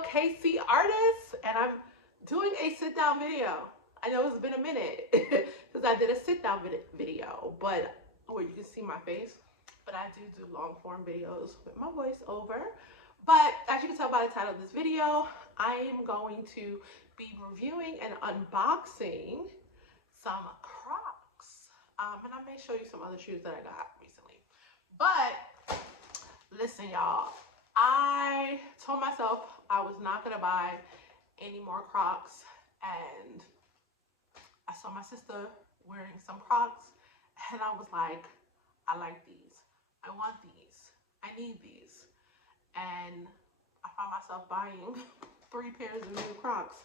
girl KC Artist, and I'm doing a sit down video. I know it's been a minute because I did a sit down video, but where you can see my face. But I do long form videos with my voice over. But as you can tell by the title of this video, I am going to be reviewing and unboxing some Crocs. And I may show you some other shoes that I got recently. But listen, y'all, I told myself I was not gonna buy any more Crocs, and I saw my sister wearing some Crocs, and I was like, I like these, I want these, I need these, and I found myself buying 3 pairs of new Crocs.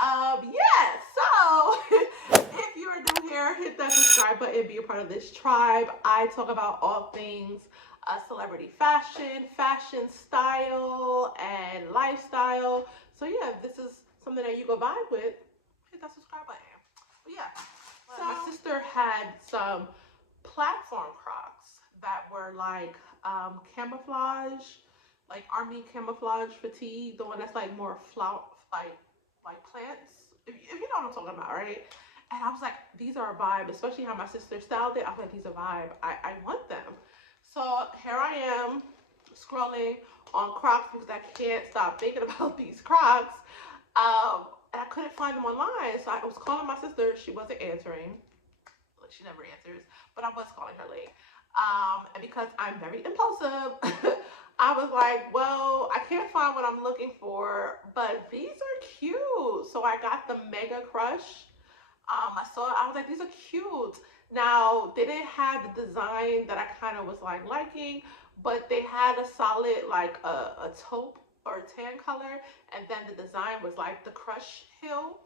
Yeah, so if you are new here, hit that subscribe button, be a part of this tribe. I talk about all things celebrity fashion, fashion style, and lifestyle. So yeah, if this is something that you go vibe with, hit that subscribe button. But yeah, so my sister had some platform Crocs that were like camouflage, like army camouflage fatigue, the one that's like more flower, like plants, if you know what I'm talking about, right? And I was like, these are a vibe, especially how my sister styled it. I was like, these are a vibe. I want them. So here I am scrolling on Crocs because I can't stop thinking about these Crocs. And I couldn't find them online. So I was calling my sister. She wasn't answering. She never answers, but I was calling her late. And because I'm very impulsive, I was like, well, I can't find what I'm looking for, but these are cute. So I got the Mega Crush. I was like, these are cute. Now, they didn't have the design that I kind of was like liking, but they had a solid, like a taupe or a tan color. And then the design was like the crush heel.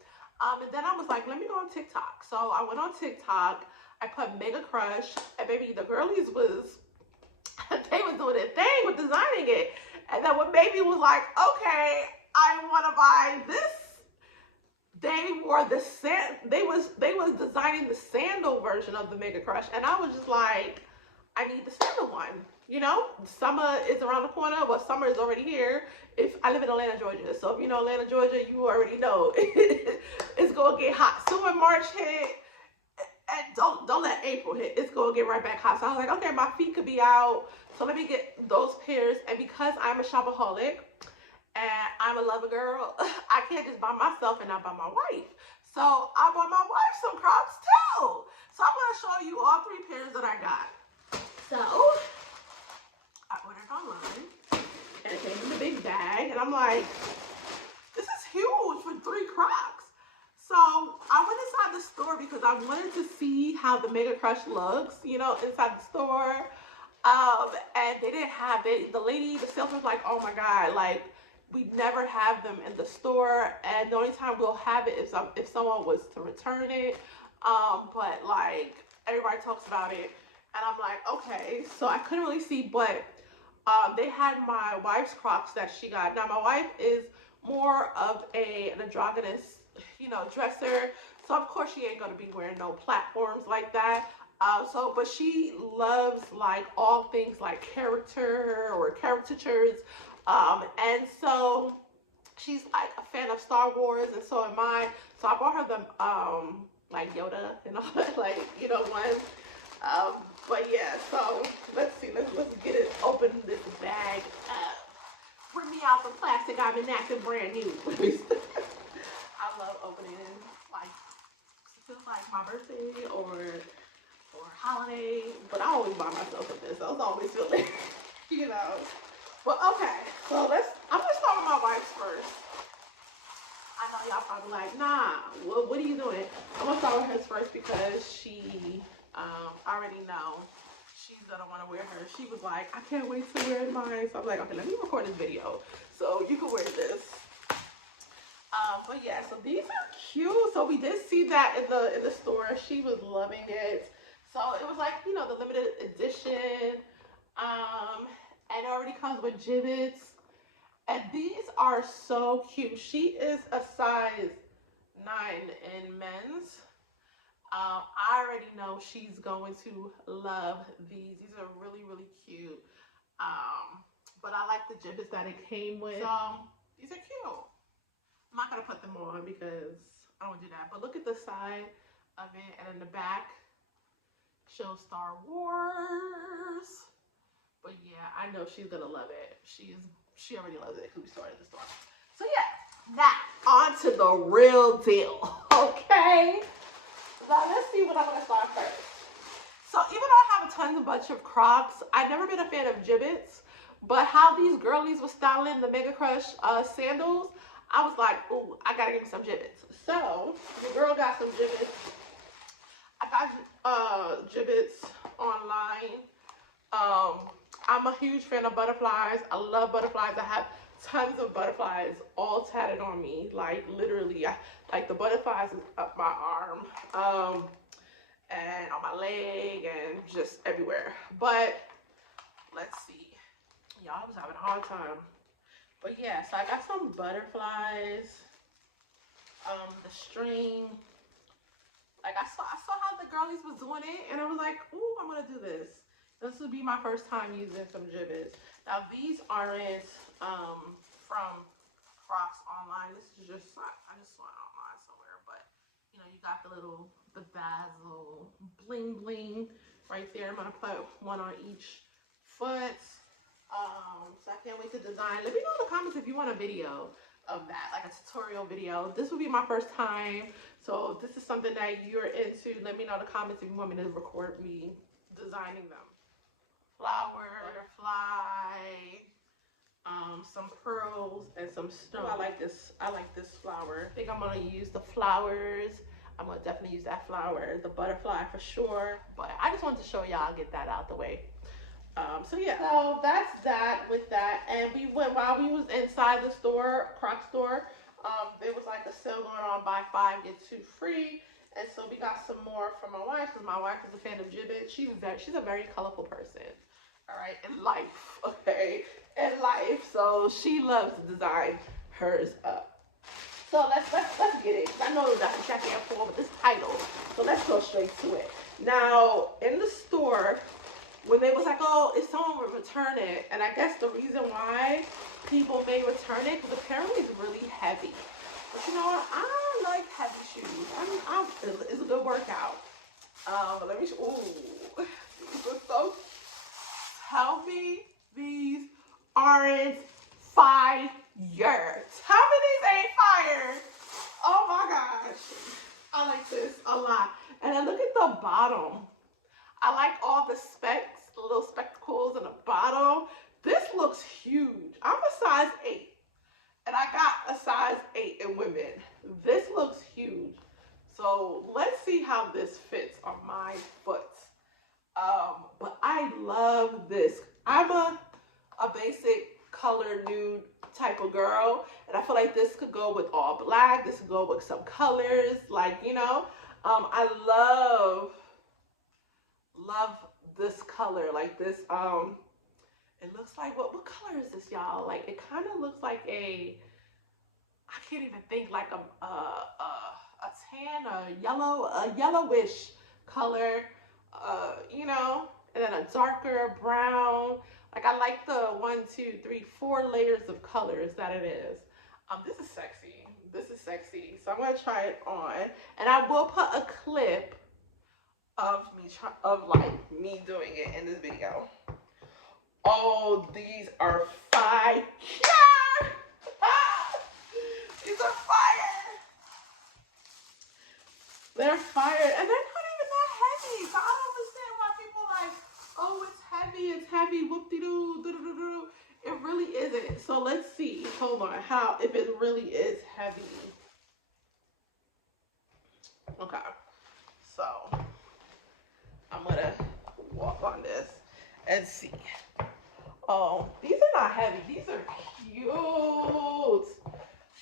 And then I was like, let me go on TikTok. So I went on TikTok. I put Mega Crush, and baby, the girlies they was doing their thing with designing it. And then when baby was like, okay, I want to buy this, they was designing the sandal version of the Mega Crush, and I was just like, I need the sandal one. You know, summer is around the corner. Well, summer is already here. If I live in Atlanta, Georgia, so if you know Atlanta, Georgia, you already know it's gonna get hot. So when March hit, and don't let April hit, it's gonna get right back hot. So I was like, okay, my feet could be out, so let me get those pairs. And because I'm a shopaholic and I'm a lover girl, I can't just buy myself and not buy my wife. So I bought my wife some Crocs too. So I'm gonna show you all 3 pairs that I got. So I ordered online, and it came in the big bag, and I'm like, this is huge for 3 Crocs. So I went inside the store because I wanted to see how the Mega Crush looks, you know, inside the store. And they didn't have it. The salesman was like, oh my God, like, we never have them in the store, and the only time we'll have it is if someone was to return it. But like, everybody talks about it, and I'm like, okay. So I couldn't really see, but they had my wife's Crocs that she got. Now my wife is more of an androgynous, you know, dresser, so of course she ain't gonna be wearing no platforms like that. But she loves like all things like character or caricatures, and so she's like a fan of Star Wars, and so am I. So I bought her the like Yoda and all that, like, you know, ones. But yeah, so let's see, let's get it, open this bag up. Bring me out the plastic. I've been acting brand new. I love opening, like, it feels like my birthday or holiday, but I always buy myself something, so it's always feeling, you know. But okay, so I'm gonna start with my wife's first. I know y'all probably like, nah, what are you doing? I'm gonna start with hers first because she, already know she's gonna want to wear her. She was like, I can't wait to wear mine. So I'm like, okay, let me record this video so you can wear this. But yeah, so these are cute. So we did see that in the store. She was loving it. So it was like, you know, the limited edition. And it already comes with Jibbitz. And these are so cute. She is a size 9 in men's. I already know she's going to love these. These are really, really cute. But I like the Jibbitz that it came with. So These are cute. I'm not gonna put them on because I don't do that. But look at the side of it, and in the back shows Star Wars. But yeah, I know she's gonna love it. She already loves it because we started the store. So yeah, now on to the real deal. Okay. Now let's see what I'm gonna start first. So even though I have a bunch of Crocs, I've never been a fan of Jibbitz. But how these girlies were styling the Mega Crush sandals, I was like, ooh, I gotta give me some Jibbitz. So the girl got some Jibbitz. I got Jibbitz online. I'm a huge fan of butterflies. I love butterflies. I have tons of butterflies all tatted on me. Like literally, like the butterflies is up my arm, and on my leg, and just everywhere. But let's see. Y'all was having a hard time. But yeah, so I got some butterflies. The string. Like I saw how the girlies was doing it, and I was like, ooh, I'm gonna do this. This would be my first time using some Jibbitz. Now these aren't from Crocs online. This is just, I just saw it online somewhere, but you know, you got the bezel bling bling right there. I'm gonna put one on each foot. So I can't wait to design. Let me know in the comments if you want a video of that, like a tutorial video. This will be my first time, so if this is something that you're into, let me know in the comments if you want me to record me designing them. Flower, butterfly, some pearls, and some stones. I like this flower. I think I'm gonna use the flowers. I'm gonna definitely use that flower, the butterfly for sure. But I just wanted to show y'all, get that out the way. So yeah, so that's that with that. And we went, while we was inside the store, Croc store, there was like a sale going on, buy 5 get 2 free. And so we got some more from my wife, because my wife is a fan of Jibbitz. She's a very colorful person, all right, in life, okay, in life. So she loves to design hers up. So let's get it. I know that I can't pull with this title, so let's go straight to it. Now in the store, when they was like, oh, if someone would return it, and I guess the reason why people may return it, because apparently it's really heavy. But you know what? I like heavy shoes. It's a good workout. Let me show. Ooh, these are so. Tell me these aren't fire. Tell me these ain't fire. Oh my gosh, I like this a lot. And then look at the bottom. I like all the specs, the little spectacles in the bottom. This looks huge. I'm a size 8. And I got a size 8 in women. This looks huge. So let's see how this fits on my foot. But I love this. I'm a basic color nude type of girl. And I feel like this could go with all black. This could go with some colors. Like, you know, I love this color. Like this, it looks like, what color is this, y'all? Like, it kind of looks like I can't even think, like a tan, a yellowish color, you know, and then a darker brown. Like, I like the 1, 2, 3, 4 layers of colors that it is. This is sexy. This is sexy. So I'm gonna try it on, and I will put a clip of me doing it in this video. Oh, these are fire. These are fire. They're fire, and they're not even that heavy. So I don't understand why people like, oh, it's heavy, whoop-de-doo, doo-doo-doo-doo. It really isn't. So let's see. Hold on. If it really is heavy. Okay. So I'm gonna walk on this and see. Oh, these are not heavy. These are cute.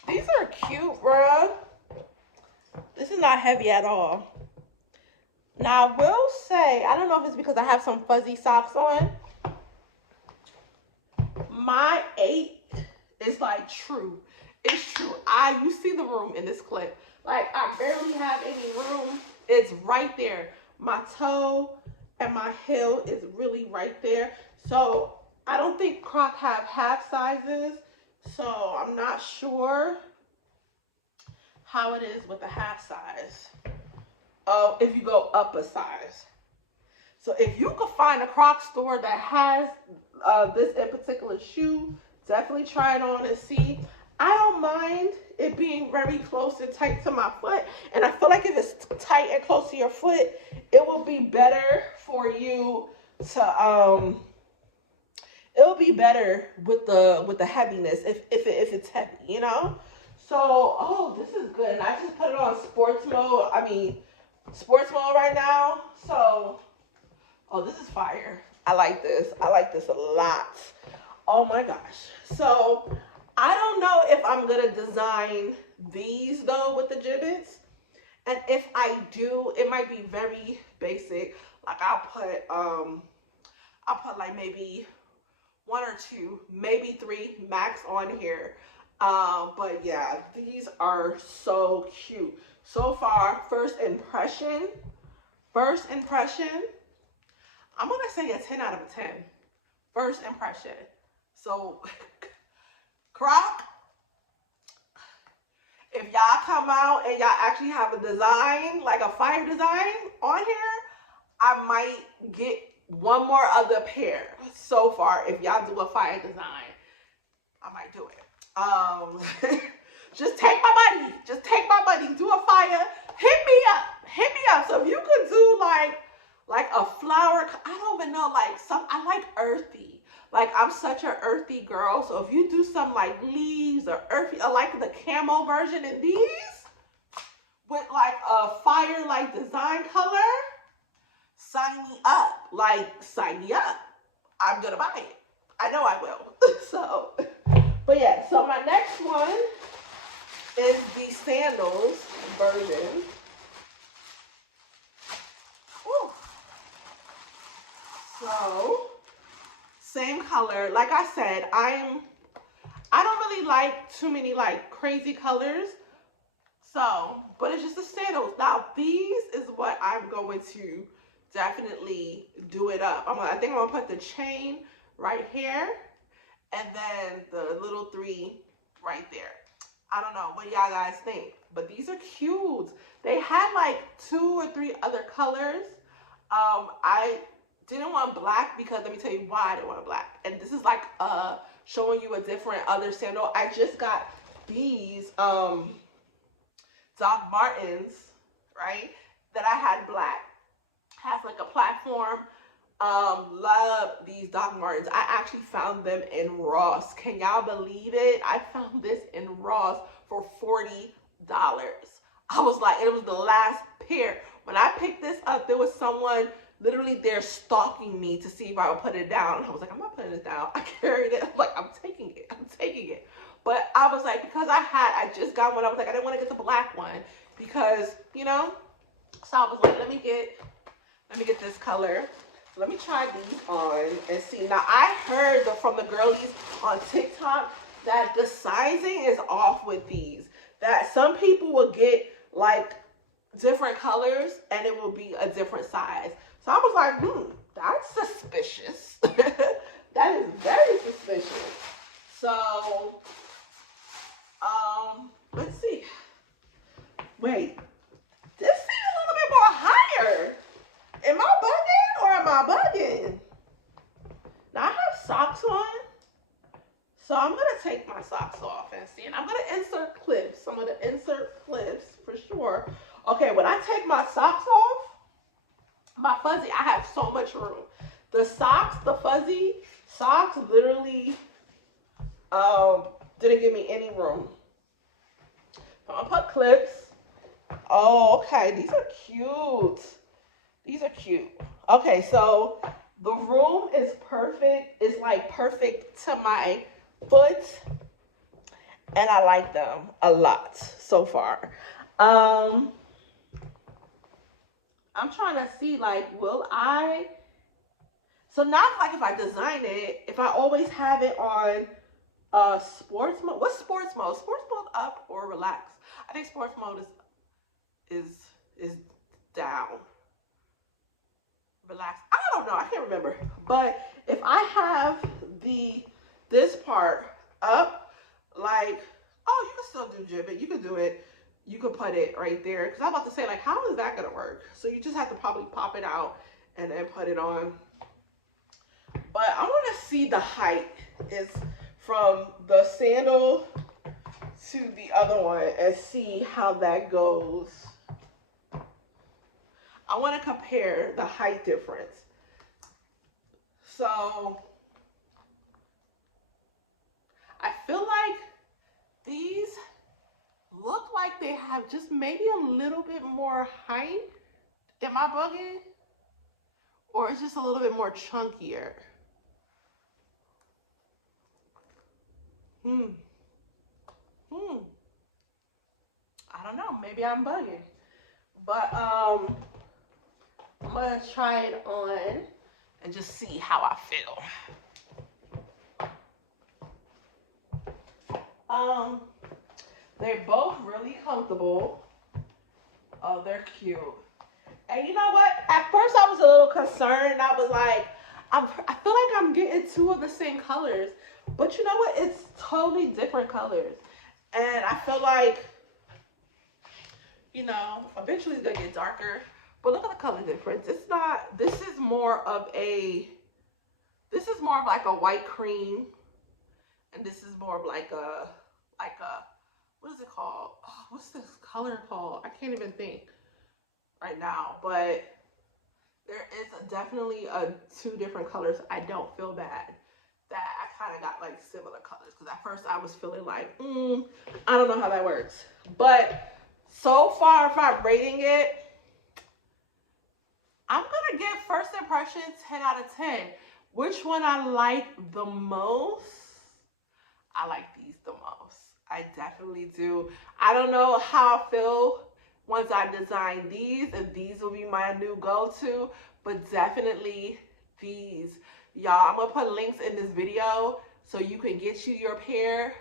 These are cute, bruh. This is not heavy at all. Now, I will say, I don't know if it's because I have some fuzzy socks on. My 8 is like true. It's true. You see the room in this clip. Like, I barely have any room. It's right there. My toe and my heel is really right there. So I don't think Croc have half sizes So I'm not sure how it is with the half size. Oh, if you go up a size. So if you could find a Crocs store that has this in particular shoe, definitely try it on and see. I don't mind it being very close and tight to my foot. And I feel like if it's tight and close to your foot, it will be better for you to it will be better with the heaviness if it's heavy, you know? So, oh, this is good. And I just put it on sports mode. I mean, sports mode right now. So, oh, this is fire. I like this. I like this a lot. Oh my gosh. So, I don't know if I'm going to design these though with the Jibbitz. And if I do, it might be very basic. Like I'll put like maybe 1 or 2, maybe 3 max on here. But yeah, these are so cute. So far, first impression, I'm going to say a 10 out of a 10. First impression. So, Croc, if y'all come out and y'all actually have a design, like a fire design on here, I might get one more other pair. So far, if y'all do a fire design, I might do it. Just take my money. Just take my money. Do a fire. Hit me up. Hit me up. So if you could do like a flower, I don't even know, like I like earthy. Like I'm such an earthy girl. So if you do some like leaves or earthy, I like the camo version in these with like a fire like design color, sign me up. Like sign me up. I'm gonna buy it. I know I will. So, but yeah, so my next one is the sandals version. Ooh. So, same color. Like I said, I don't really like too many like crazy colors. So, but it's just the sandals. Now, these is what I'm going to definitely do it up. I think I'm gonna put the chain right here and then the little 3 right there. I don't know what y'all guys think, but these are cute. They had like 2 or 3 other colors. I didn't want black because let me tell you why I didn't want black. And this is like showing you a different other sandal. I just got these Doc Martens, right? That I had black. Has like a platform. Love these Doc Martens. I actually found them in Ross. Can y'all believe it? I found this in Ross for $40. I was like, it was the last pair. When I picked this up, there was someone literally there stalking me to see if I would put it down. I was like, I'm not putting it down. I carried it. I'm like, I'm taking it. But I was like, because I just got one. I was like, I didn't want to get the black one because, you know. So I was like, let me get this color. Let me try these on and see. Now, I heard from the girlies on TikTok that the sizing is off with these. That some people will get like different colors and it will be a different size. So I was like, that's suspicious. That is very suspicious. So, let's see. Wait, this seems a little bit more higher. Am I bugging or am I bugging? Now I have socks on. So I'm going to take my socks off and see. And I'm going to insert clips. I'm going to insert clips for sure. Okay, when I take my socks off, my fuzzy, I have so much room. The socks, the fuzzy socks literally didn't give me any room. So I'm going to put clips. Oh, okay. These are cute. These are cute. Okay, so the room is perfect. It's like perfect to my foot. And I like them a lot so far. I'm trying to see like, will I? So not like if I design it, if I always have it on sports mode. What's sports mode? Sports mode up or relax? I think sports mode is down. Relax. I don't know. I can't remember. But if I have this part up, Like, oh, you can still do Jibbit. You can do it. You could put it right there. Because I'm about to say, like, how is that going to work? So you just have to probably pop it out and then put it on. But I want to see the height is from the sandal to the other one and see how that goes. I want to compare the height difference. So I feel like these look like they have just maybe a little bit more height. Am I bugging? Or it's just a little bit more chunkier. I don't know. Maybe I'm bugging. But I'm gonna try it on and just see how I feel. They're both really comfortable. Oh, they're cute. And you know what? At first I was a little concerned. I was like, I feel like I'm getting two of the same colors. But you know what? It's totally different colors. And I feel like, you know, eventually it's gonna get darker. But look at the color difference. It's not, this is more of like a white cream. And this is more of like a, what is it called? Oh, what's this color called? I can't even think right now. But there is definitely two different colors. I don't feel bad that I kind of got like similar colors. Because at first I was feeling like, I don't know how that works. But so far, if I'm rating it, I'm going to give first impression 10 out of 10. Which one I like the most? I like these the most. I definitely do. I don't know how I feel once I design these, if these will be my new go-to, but definitely these. Y'all, I'm going to put links in this video so you can get you your pair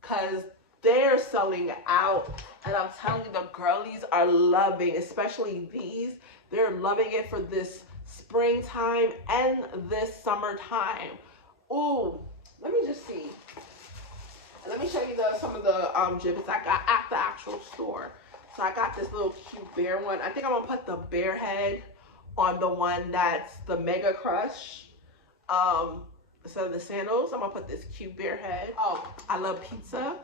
because they're selling out. And I'm telling you, the girlies are loving, especially these. They're loving it for this springtime and this summertime. Ooh, let me just see. Let me show you some of the Jibbitz I got at the actual store. So I got this little cute bear one. I think I'm gonna put the bear head on the one that's the Mega Crush. Instead of the sandals, I'm gonna put this cute bear head. Oh, I love pizza.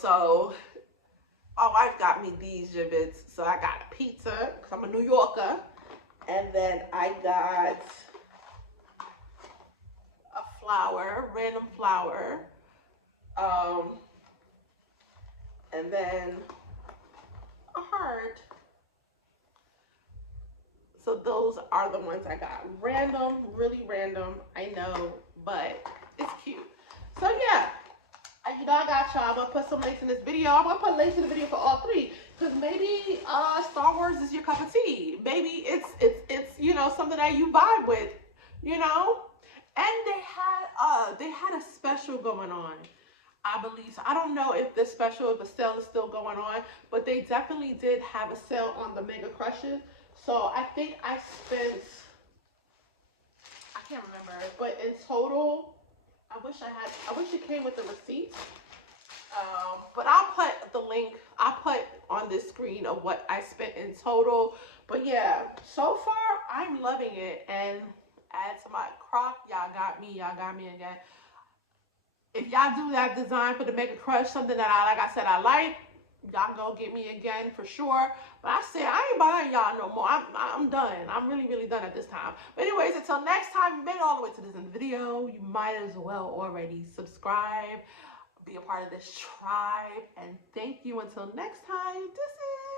So my wife got me these Jibbitz. So I got a pizza because I'm a New Yorker. And then I got a flower, random flower. And then a heart. So those are the ones I got. Random, really random, I know, but it's cute. So yeah, you know I got y'all. I'm gonna put some links in this video. I'm gonna put links in the video for all three, because maybe Star Wars is your cup of tea. Maybe it's you know, something that you vibe with, you know. And they had a special going on, I believe. So I don't know if the sale is still going on, but they definitely did have a sale on the Mega Crushes. So I think I spent, I can't remember, but in total, I wish it came with the receipt. But I'll put the link, I'll put on this screen of what I spent in total. But yeah, so far I'm loving it. And add to my croc, y'all got me again. If y'all do that design for the Mega Crush, something that like I said, I like, y'all go get me again for sure. But I said I ain't buying y'all no more. I'm done. I'm really done at this time. But anyways, until next time, you made it all the way to this end of the video, you might as well already subscribe, be a part of this tribe, and thank you. Until next time, this is